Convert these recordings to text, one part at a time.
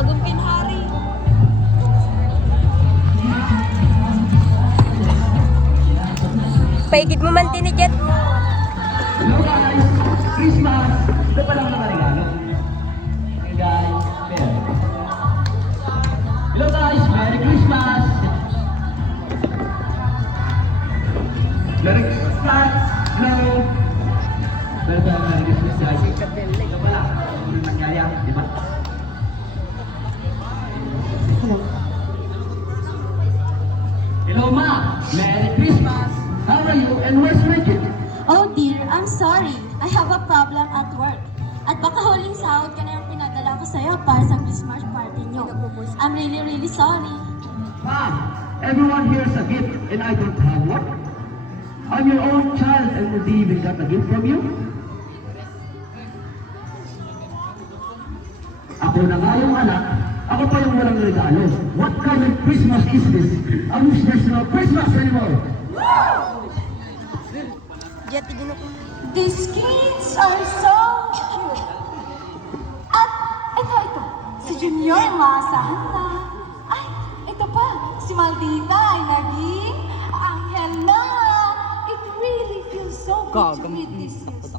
bagong kinhari. Paigid mo man tinijet. Hello guys! Christmas! Ito pa lang mga regalo. Hey guys, Merry. Hello guys! Merry Christmas! Merry Christmas! Hello! Merry Christmas guys. Ito pa lang. Ang nangyayari, di ba? Hello ma! Merry Christmas! How are you and where's Richard? Oh dear, I'm sorry. I have a problem at work. At baka huling sahod ka na yung pinadala ko sa'yo para sa Christmas party nyo. I'm really sorry. Mom, everyone here is a gift and I don't have one. I'm your own child and would even got a gift from you. Ako na nga yung anak, ako pa yung walang regalo. What kind of Christmas is this? I wish there's no Christmas anymore. Jet, idinok mo. These kids are so cute. At ito. Si Junior ang maasahan na. Ay, ito pa. Si Maldita ay naging anghel na. It really feels so good to meet this news.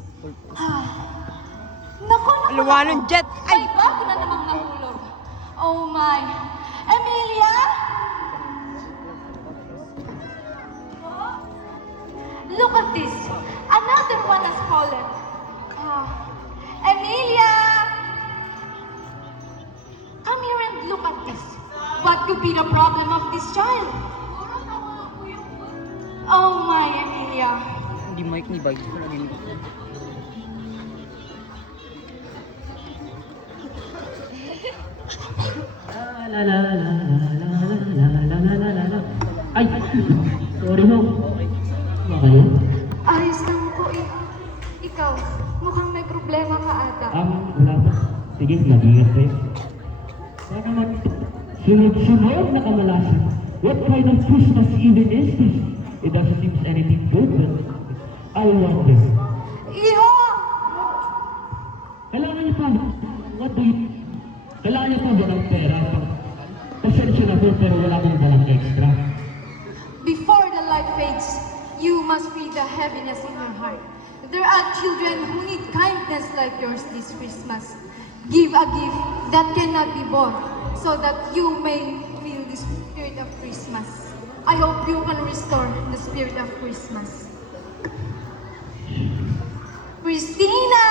Naku. Luwanon, Jet. Ay, bago na namang nahulog. Oh my. Emilia? Look at this. Another one has fallen. Emilia! Come here and look at this. What could be the problem of this child? Oh my, Emilia. Hindi mic ni Bag. La la la la la la la la la la la. Ay, sorry ho. Ba kayo? Ayos lang po eh. Ikaw, mukhang may problema ka ata. Wala pa. Sige, mag-ingat kayo. Sana sunod-sunod na kamalasan. What kind of Christmas even is this? It doesn't seem anything good, but I want this. Iho! Kailangan niyo pa. What do you... Kailangan niyo pa ba ng pera? Pasensya na po, pero wala akong dalang extra. Before the light fades, you must feel the heaviness in your heart. There are children who need kindness like yours this Christmas. Give a gift that cannot be bought so that you may feel the spirit of Christmas. I hope you can restore the spirit of Christmas. Christina!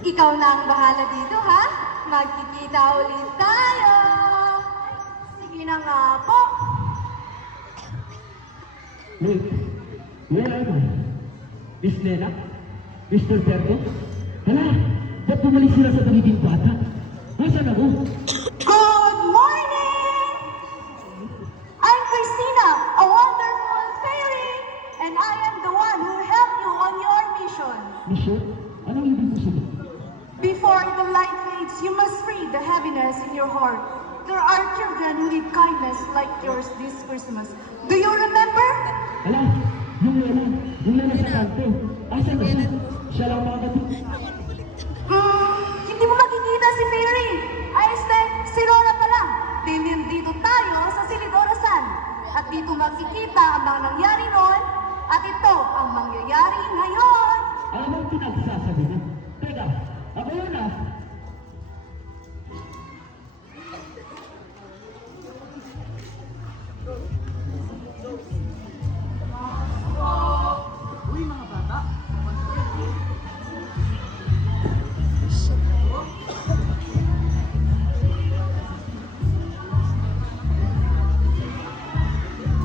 Ikaw na ang bahala dito, ha? Magkikita ulit tayo! Sige na nga po! Wait, where am I? Miss Lena? Mr. Berto? Hala, ba't bumalik sila sa dalibing bata? Nasaan ako? Good morning! I'm Christina, a wonderful fairy, and I am the one who helped you on your mission. Mission? Anong ibig mo sabihin? Before the light fades, you must free the heaviness in your heart. There are children who need kindness like yours this Christmas. Do you remember? Hala, yung Lena sa kanto. Asan na siya? Siya lang makakatulog. Hindi mo makikita si Fairy. Este, si Rora pala. Dahil dito tayo sa Silidorasan. At dito makikita ang mga nangyari noon. At ito ang mangyayari ngayon. Alam mo ang pinagsasabi mo? Teka, ako yun ah. Uy mga bata.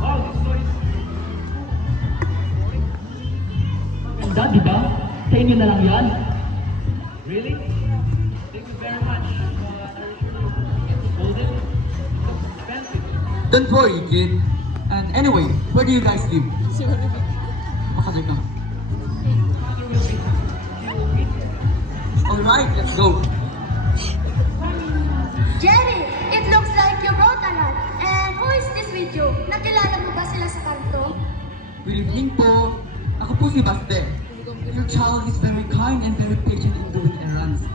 Wow, this story is maganda, di ba? Sa inyo na lang yan. Really? Thank you very much. Hold it. Expensive. Don't worry, kid. And anyway, where do you guys live? Makasig na. Alright, let's go. Jerry, it looks like you brought a lot. And who is this with you? Nakilala mo ba sila sa kanto? Good evening po. Ako po si Baste. Your child is very kind and very patient in doing errands.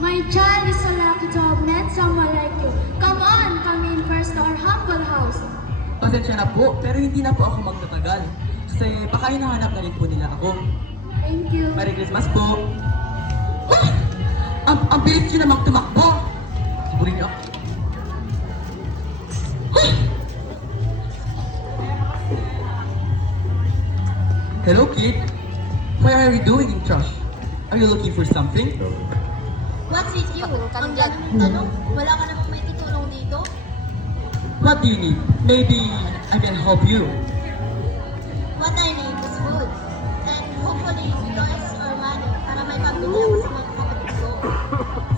My child is lucky to have met someone like you. Come on, come in first to our humble house. Pasensya na po, pero hindi na po ako magtatagal. Kasi baka hinahanap na rin po nila ako. Thank you. Merry Christmas po! Ay! Ang bilis nyo namang tumakbo! Sigurin niyo ako. Ay! Hello, kid. What are you doing in trash? Are you looking for something? What's with you? Ang dami mong tanong. Wala ka namang may tutulong dito? What do you need? Maybe I can help you. What I need is food. And hopefully, toys or money para may pambili ako sa mga kapatid ko.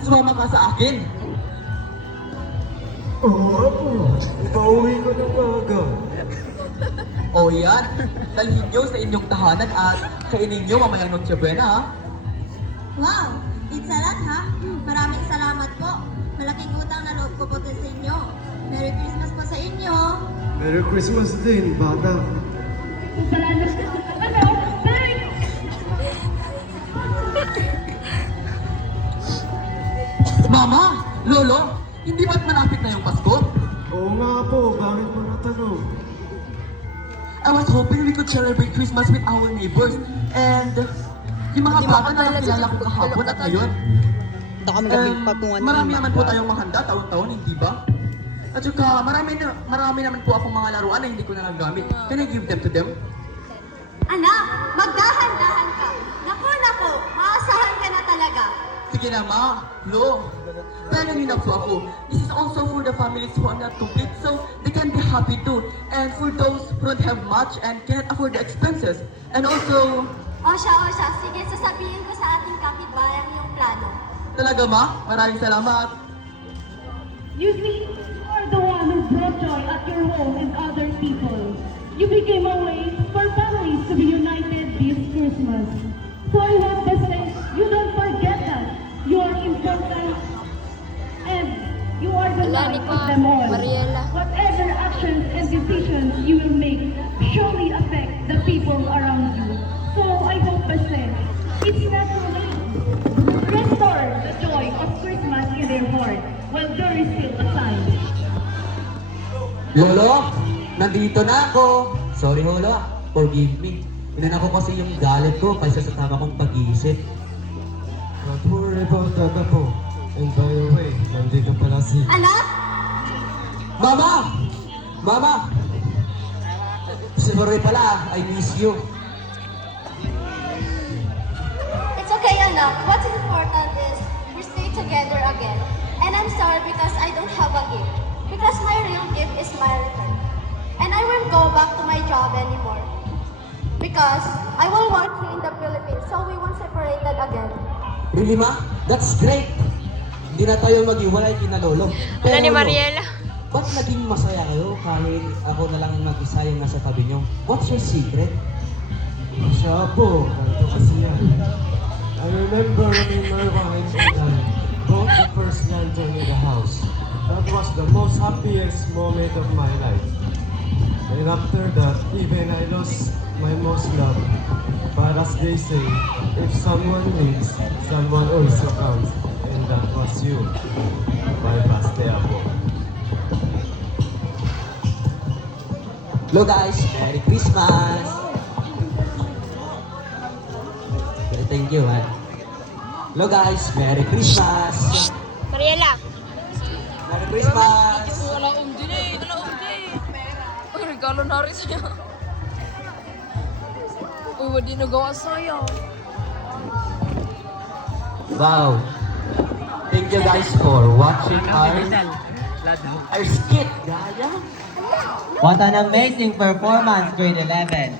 Sumama ka sa akin. Oo, Apo. Ipauwi ko ng maaga. O yan, dalhin niyo sa inyong tahanan at kainin niyo mamayang Noche Buena, ha? Wow! It's a lot, ha? Maraming salamat po. Malaking utang na loob ko po sa inyo. Merry Christmas po sa inyo. Merry Christmas din, bata. Mama! Lolo! Hindi ba't malapit na yung Pasko? Oo nga, Apo. Bakit mo natanong? I was hoping we could celebrate Christmas with our neighbors. And yung mga bata na nakilala ko kahapon at ngayon. Baka magabing patungan Marami naman po tayong mahanda taon-taon, hindi ba? At saka marami naman po akong mga laruan na hindi ko na nagamit. Can I give them to them? Anak, magdahan-dahan ka. Naku, maasahan ka na talaga. Sige na, Ma. Lo. Pero yun na po ako. This is also for the families who are not complete, so they can be happy too. And for those who don't have much and can't afford the expenses. And also, Osha, sige, sasabihin ko sa ating kapitbayan yung plano. talaga, Ma? Maraming salamat. You see, you are the one who brought joy at your home and other people. You became a way for families to be united this Christmas. So I hope to say you don't forget that. You are important and you are the light of them all. Mariela. Whatever actions and decisions you will make surely affect the people around you. So I hope to say it's not too late. Restore the joy of Christmas in their heart while there is still a time. Lolo, nandito na ako. Sorry, Lolo. Forgive me. Inan ako kasi yung galit ko kaysa sa tama kong pag-iisip. Don't worry about that, Apo. And by the way, nandito pala si... Anak, Mama! Mama! Sorry pala, I miss you. it's okay, anak. What's important is we stay together again. And I'm sorry because I don't have a gift. Because my real gift is my return. And I won't go back to my job anymore. Because I will work here in the Philippines, so we won't separated again. Really, Ma? That's great. Hindi na tayo maghiwalay kina Lolo. Wala ni Lolo, Mariela. ba't naging masaya kayo kahit ako na lang mag-isa yung nasa tabi niyo? What's your secret? Siya, Apo. Ganito kasi yan. I remember when my wife and I bought the first lantern in the house. That was the most happiest moment of my life. And after that, even I lost my most loved. But as they say, if someone needs, someone also comes. And that was you. My Paste Apo. Hello guys, Merry Christmas! Okay, thank you, man. Hello guys, Merry Christmas! Mariela. Merry Christmas! Wala umdi na eh. Wala umdi. Uy, regalo na rin sa'yo. Uy, wadi nagawa sa'yo. Wow! Thank you guys for watching our skit, Gaya! What an amazing performance, grade 11.